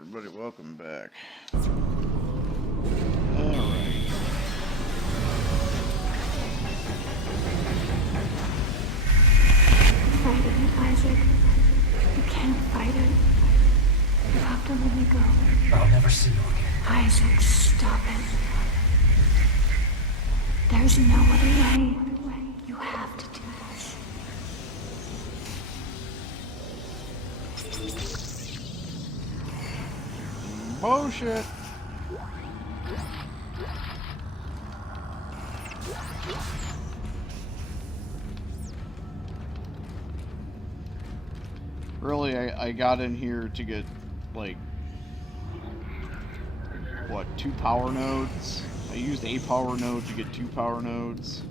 everybody, welcome back. Alright. Fight it, Isaac. You can't fight it. You have to let me go. I'll never see you again. Isaac, stop it. There's no other way. You have to do this. Bullshit! Really, I got in here to get, like, what, 2 power nodes? I used a power node to get 2 power nodes.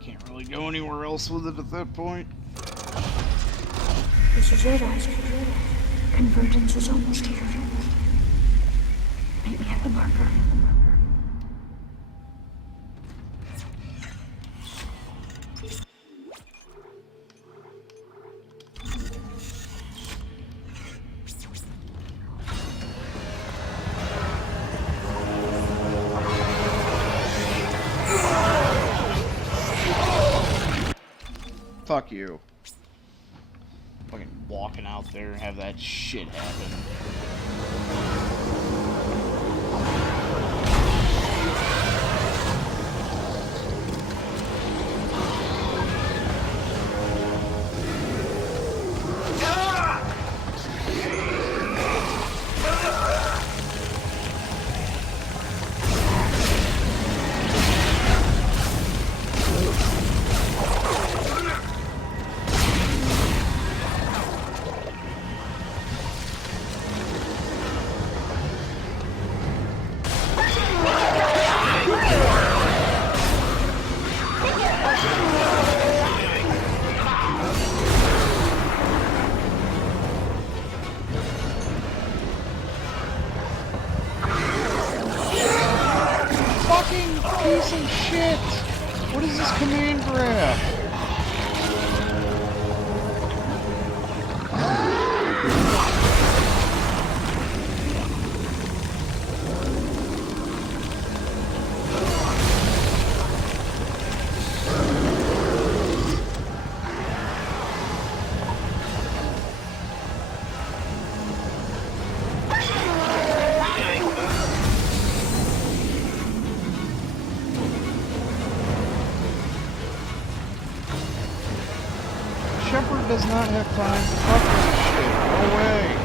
Can't really go anywhere else with it at that point. This is it, Isaac. Convergence is almost here. Meet me at the marker. Fuck you. Fucking walking out there and have that shit happen. Fucking piece of shit! What is this command grab? Shepard does not have time to fuck this shit. No way.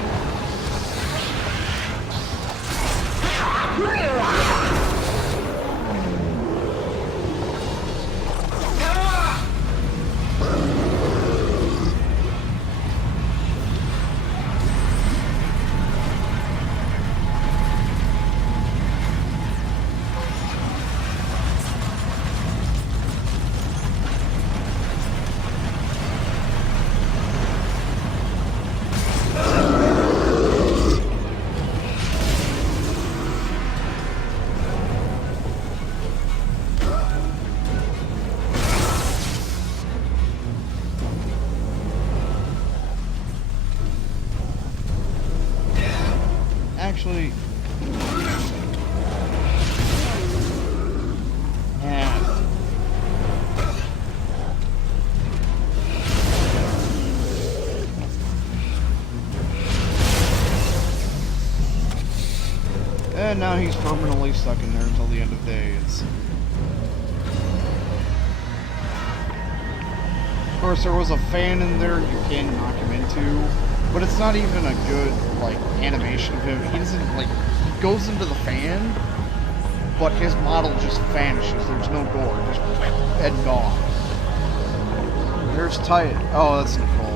actually... Yeah. And now he's permanently stuck in there until the end of days. Of course, there was a fan in there you can knock him into, but it's not even a good, like, animation of him. He doesn't, like, he goes into the fan, but his model just vanishes. There's no door, just and gone. There's Titan. Oh, that's Nicole.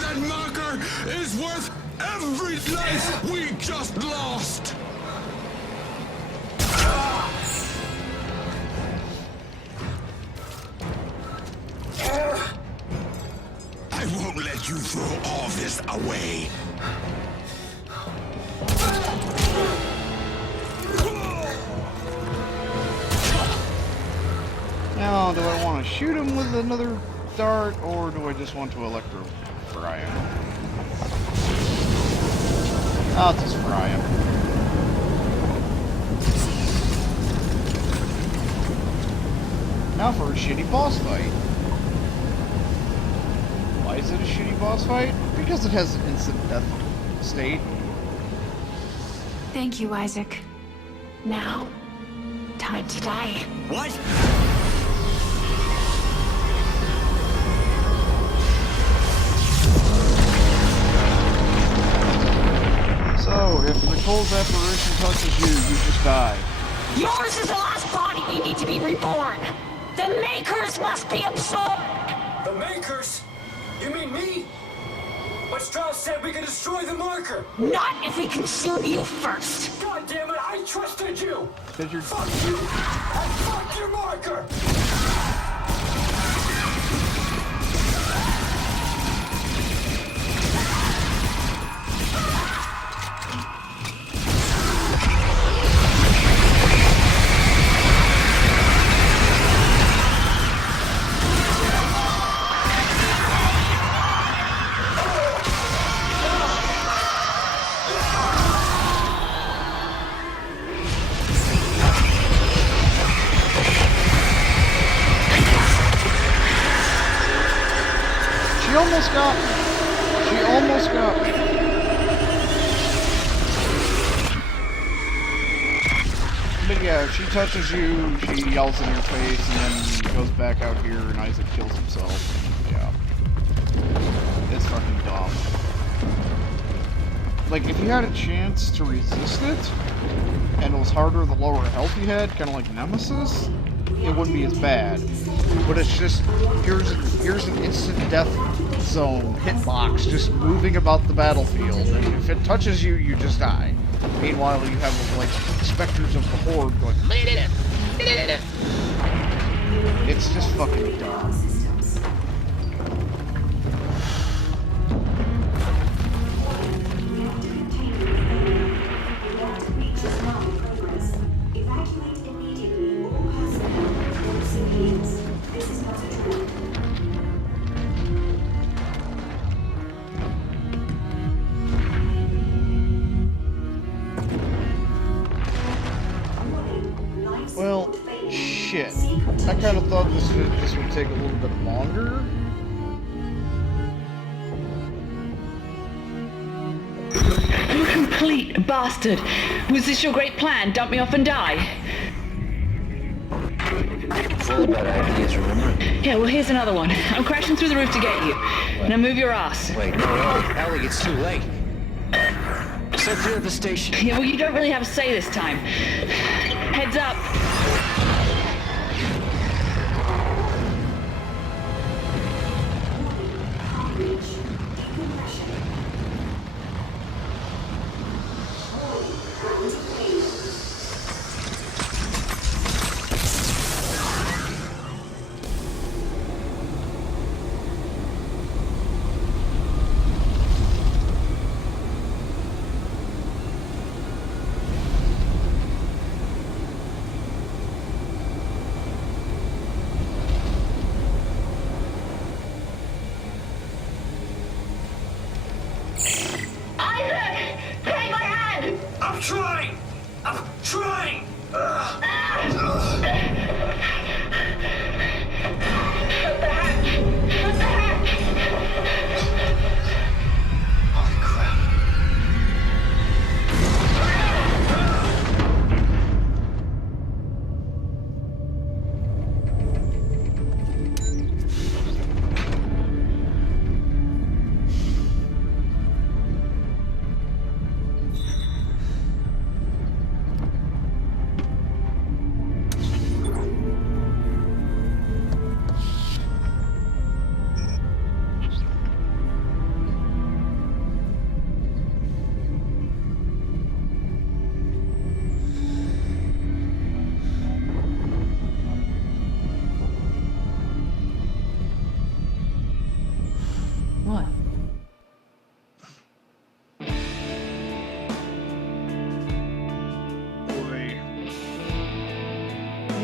That marker is worth every life we just lost! I won't let you throw all this away. Now, do I want to shoot him with another dart, or do I just want to fry him? I'll just fry him. Now for a shitty boss fight. Why is it a shitty boss fight? Because it has an instant death state. Thank you, Isaac. Now, time to die. What? So, if Nicole's apparition touches you, you just die. Yours is the last body we need to be reborn. The Makers must be absorbed. The Makers? You mean me? But Strauss said we could destroy the marker. Not if we consume you first. God damn it, I trusted you! Because you're... Fuck you! And fuck your marker! She almost got me. She almost got me. But yeah, if she touches you, she yells in your face, and then goes back out here, and Isaac kills himself. Yeah. It's fucking dumb. Like, if you had a chance to resist it, and it was harder the lower health you had, kind of like Nemesis, it wouldn't be as bad. But it's just, here's an instant death zone hitbox just moving about the battlefield, and if it touches you, you just die. Meanwhile, you have, like, specters of the Horde going, it's just fucking dumb. Well, shit. I kind of thought this would take a little bit longer. You complete bastard! Was this your great plan? Dump me off and die? Full about ideas, remember? Yeah, well, here's another one. I'm crashing through the roof to get you. Now move your ass. Wait, no, Ellie, it's too late. Set clear of the station. Yeah, well, you don't really have a say this time. Heads up.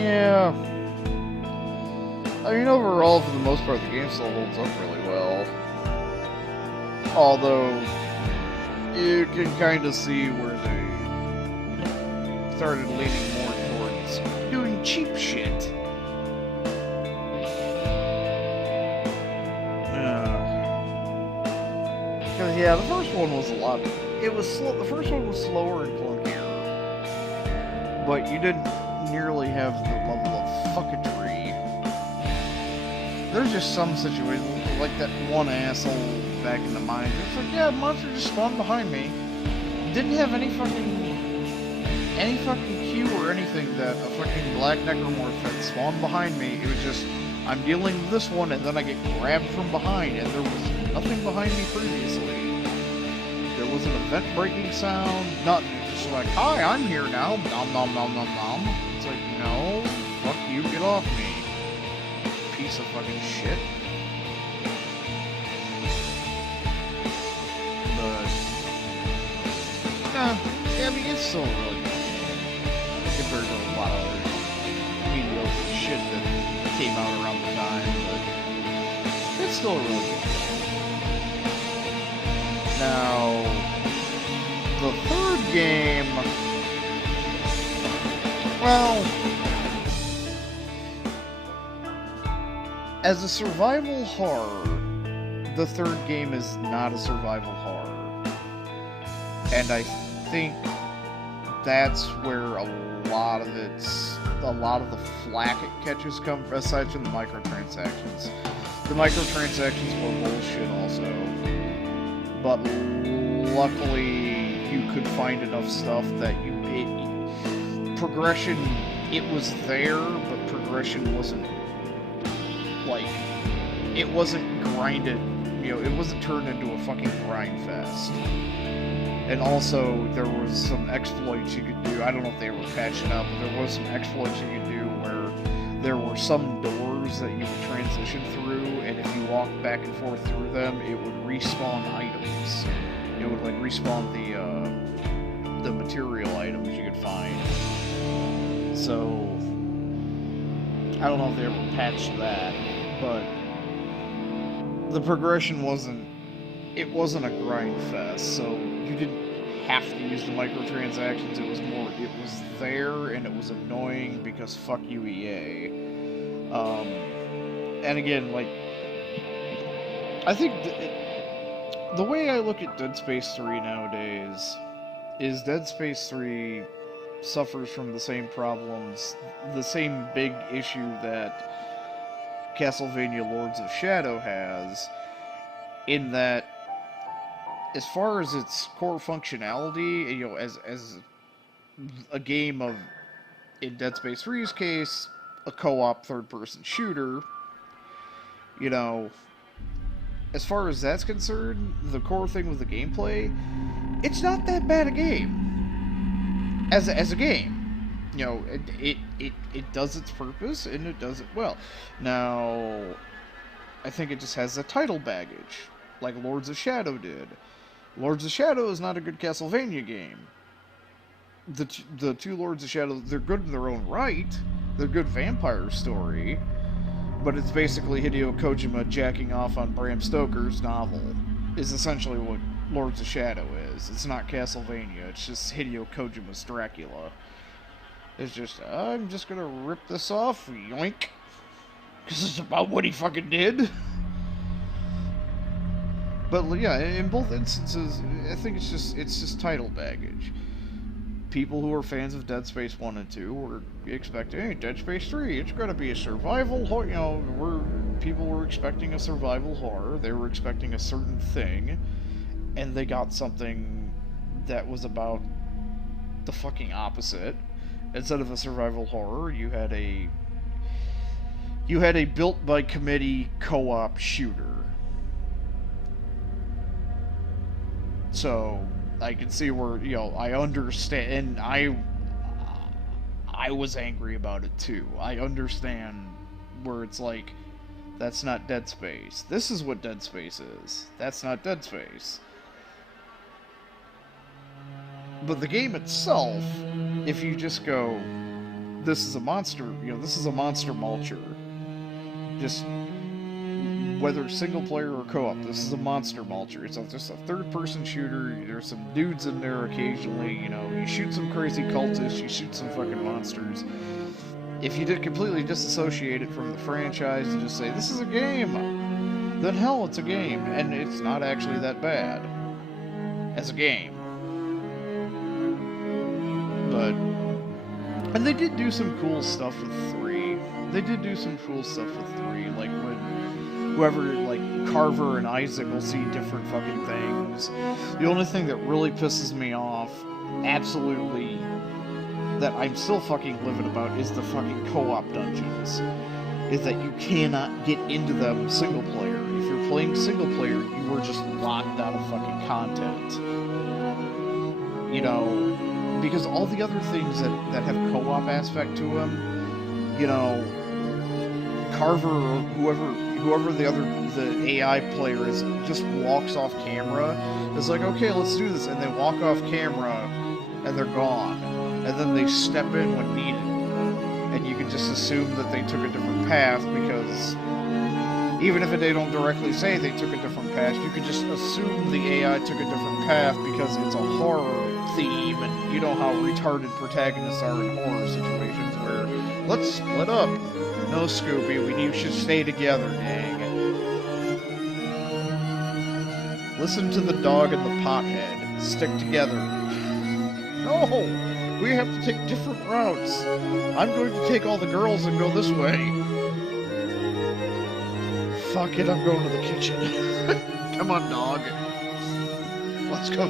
Yeah. I mean, overall, for the most part, the game still holds up really well. Although, you can kind of see where they started leaning more towards doing cheap shit. Because, yeah, the first one was a lot... It was slow. The first one was slower and clunkier. But you didn't nearly have the level of fucketry. There's just some situations, like that one asshole back in the mines. It's like, yeah, monster just spawned behind me. Didn't have any fucking cue or anything that a fucking black necromorph had spawned behind me. It was just, I'm dealing with this one, and then I get grabbed from behind, and there was nothing behind me previously. There was an event-breaking sound, nothing. It's just like, hi, I'm here now. Nom nom nom nom nom. It's like, no, fuck you, get off me. Piece of fucking shit. But, yeah, I mean, it's still really good. Compared to a lot of other mediocre shit that came out around the time, but it's still a really good game. Now, the third game, well, as a survival horror, the third game is not a survival horror. And I think that's where a lot of the flack it catches come from, aside from the microtransactions. The microtransactions were bullshit also. But luckily, you could find enough stuff that progression, it was there, but progression wasn't, like, it wasn't grinded, you know, it wasn't turned into a fucking grind fest. And also, there was some exploits you could do, I don't know if they were patching up, but there was some exploits you could do where there were some doors that you would transition through, and if you walked back and forth through them, it would respawn items. It would, like, respawn the material items you could find. So, I don't know if they ever patched that, but the progression wasn't a grind fest, so you didn't have to use the microtransactions. It was more, it was there, and it was annoying because fuck you, EA. And again, like, I think the way I look at Dead Space 3 nowadays is Dead Space 3 suffers from the same problems, the same big issue that Castlevania Lords of Shadow has, in that, as far as its core functionality, you know, as a game of, in Dead Space 3's case, a co-op third-person shooter, you know, as far as that's concerned, the core thing with the gameplay, it's not that bad a game. As a game. You know, it does its purpose, and it does it well. Now, I think it just has the title baggage, like Lords of Shadow did. Lords of Shadow is not a good Castlevania game. The two Lords of Shadow, they're good in their own right. They're good vampire story. But it's basically Hideo Kojima jacking off on Bram Stoker's novel, is essentially what Lords of Shadow is. It's not Castlevania, it's just Hideo Kojima's Dracula. It's just, I'm just gonna rip this off, yoink. Because it's about what he fucking did. But yeah, in both instances, I think it's just title baggage. People who are fans of Dead Space 1 and 2 were expecting, hey, Dead Space 3, it's gonna be a survival horror, you know, people were expecting a survival horror, they were expecting a certain thing, and they got something that was about the fucking opposite. Instead of a survival horror, you had a built by committee co-op shooter. So I can see where, you know, I understand, and I was angry about it too. I understand where it's like, that's not Dead Space. This is what Dead Space is. That's not Dead Space. But the game itself, if you just go, this is a monster, this is a monster mulcher. Just, whether single player or co-op, this is a monster mulcher. It's just a third-person shooter. There's some dudes in there occasionally, you shoot some crazy cultists, you shoot some fucking monsters. If you did completely disassociate it from the franchise and just say, this is a game, then hell, it's a game, and it's not actually that bad as a game. But, and they did do some cool stuff with 3. Like when whoever, like Carver and Isaac will see different fucking things. The only thing that really pisses me off, absolutely, that I'm still fucking livid about is the fucking co-op dungeons. Is that you cannot get into them single player. If you're playing single player, you are just locked out of fucking content. Because all the other things that have co-op aspect to them, Carver or whoever the AI player is just walks off camera. It's like, okay, let's do this, and they walk off camera and they're gone. And then they step in when needed. And you can just assume that they took a different path because even if they don't directly say they took a different path, you can just assume the AI took a different path because it's a horror theme, and you know how retarded protagonists are in horror situations where, let's split up. No, Scooby, you should stay together, dang. Listen to the dog and the pothead. Stick together. No! We have to take different routes. I'm going to take all the girls and go this way. Fuck it, I'm going to the kitchen. Come on, dog. Let's go.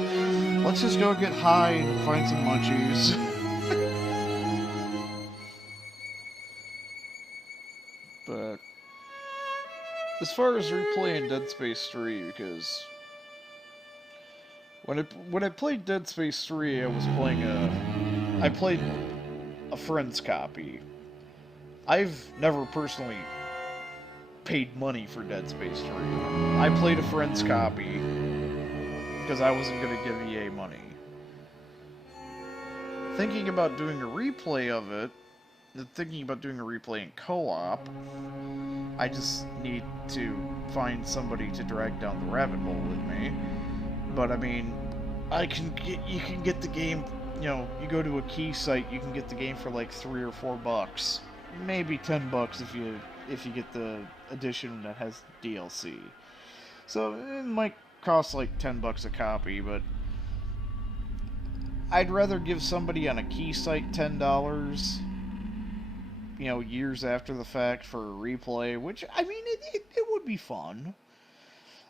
Let's just go get high and find some munchies. But as far as replaying Dead Space 3, because when I played Dead Space 3, I played a friend's copy. I've never personally paid money for Dead Space 3. I played a friend's copy because I wasn't going to give EA money. Thinking about doing a replay of it, thinking about doing a replay in co-op, I just need to find somebody to drag down the rabbit hole with me. But I mean, you can get the game, you go to a key site, you can get the game for like $3 or $4, maybe $10 if you get the edition that has DLC. So it might cost like $10 a copy, but I'd rather give somebody on a key site $10, years after the fact for a replay, which, I mean, it would be fun.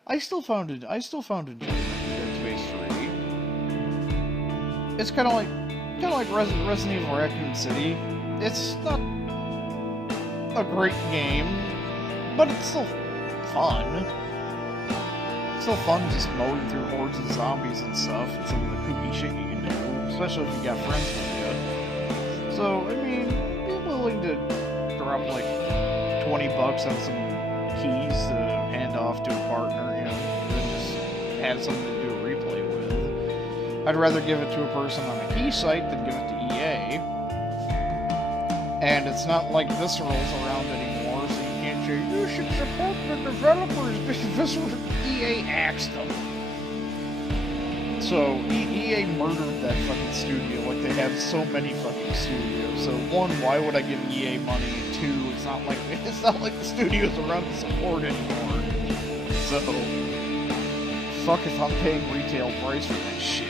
I still found enjoyment in Dead Space 3. It's kind of like Resident Evil Raccoon City. It's not a great game, but it's still fun. It's still fun just mowing through hordes of zombies and stuff, and some of the kooky shit you can do, especially if you got friends with you. So, I mean, be willing to drop like $20 on some keys to hand off to a partner, and just have something to do a replay with. I'd rather give it to a person on a key site than give it to EA. And it's not like Visceral's around anymore, so you can't say, you should support the developers because Visceral EA axed them. So, EA murdered that fucking studio like they have so many fucking studios. So, one, why would I give EA money? And two, it's not like the studio's around to support anymore. So, fuck if I'm paying retail price for that shit.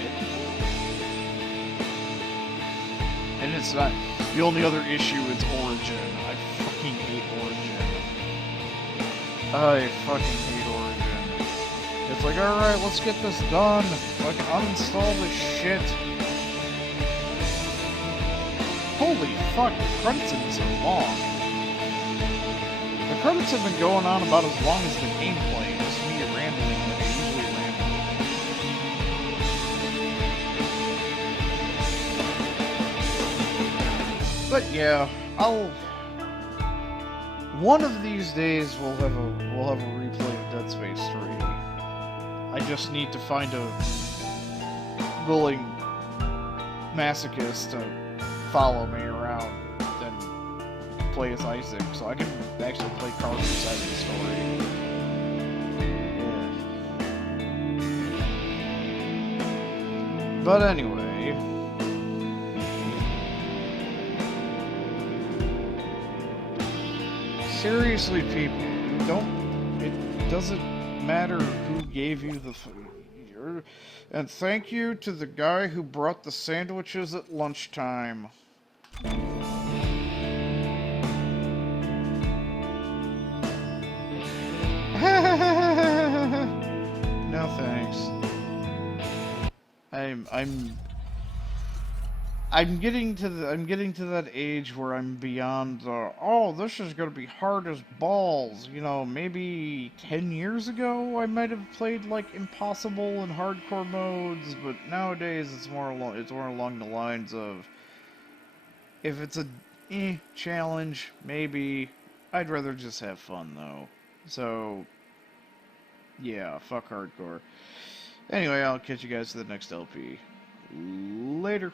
And it's not... The only other issue is Origin. I fucking hate Origin. I fucking hate Origin. It's like, alright, let's get this done. Fucking uninstall this shit. Holy fuck, the credits have been so long. The credits have been going on about as long as the gameplay. Just me rambling, like I usually ramble. But yeah, one of these days we'll have a replay of Dead Space 3. I just need to find a willing masochist to follow me around that play as Isaac, so I can actually play Carter's side of the story. Yeah. But anyway... Seriously, people, it doesn't matter who gave you the food. And thank you to the guy who brought the sandwiches at lunchtime. No thanks. I'm getting to that age where I'm beyond oh, this is gonna be hard as balls. You know, maybe 10 years ago I might have played like impossible and hardcore modes, but nowadays it's more along the lines of if it's a challenge, maybe. I'd rather just have fun though. So yeah, fuck hardcore. Anyway, I'll catch you guys to the next LP. Later.